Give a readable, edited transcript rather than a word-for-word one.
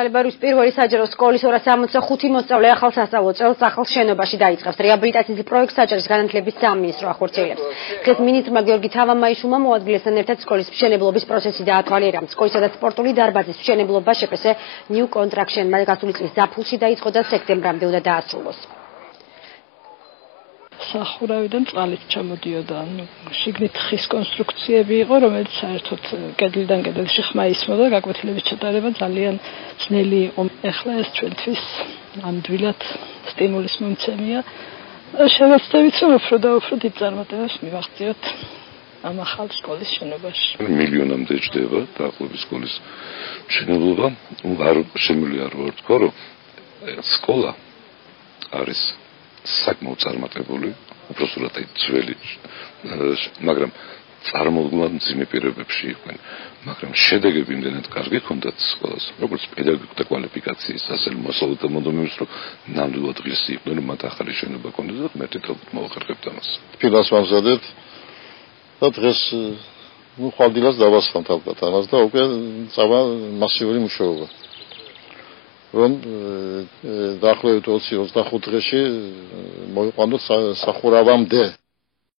სალიბარის პირველი საჯარო სკოლის 265 მოსწავლე ახალ სასწავლო წელს ახალ შენობაში დაიწყებს. რეაბილიტაციის პროექტს საჯარის განათლების სამინისტრო ახორციელებს. დღეს მინისტრმა გიორგი თავამაიშვილმა მოადგილესთან ერთად სკოლის მშენებლობის პროცესი დაათვალიერა. სკოლისა და სპორტული დარბაზის მშენებლობა შეფესე New Construction გასული წლის ზაფხულში დაიწყო და სექტემბრამდე უნდა დაასრულოს. სახურავიდან წყალით ჩამოდიოდა, შიგნით ხის კონსტრუქციები იყო, რომელიც საერთოდ კედლიდან კედელში ხმა ისმოდა, გაკვეთილების ჩატარება ძალიან ძნელი იყო. ეხლა ეს ჩვენთვის ნამდვილად სტიმულის მომცემია. შევეცდებით, რომ უფრო და უფრო დიდ წარმატებას მივაღწიოთ ამ ახალ სკოლის შენობაში. მილიონამდე ჯდება დაახლოებით სკოლის მშენებლობა. შემიძლია არ თქვა, რომ სკოლა არის საკმაოდ წარმატებული, უпроსტად ძველი, მაგრამ წარმოუდგენლად მძიმე პირობებში იყვნენ. მაგრამ შედეგები იმდენად კარგი ჰქონდათ სკოლას, როგორც პედაგოგთა კვალიფიკაციის, ასე მოსწავლეთა მონდომების, რომ ნამდვილად ღირსი იყვნენ, რომ მათ ახალი შენობა ჰქონდათ და ღმერთით მოახერხებთ ამას. ფილას ვამზადეთ და დღეს ხვალდილას დავასხამთ ალბათ ამას და უკვე წავა მასიური მუშაობა. რომ დაახლოებით 20-25 დღეში მოიყვანოთ სახურავამდე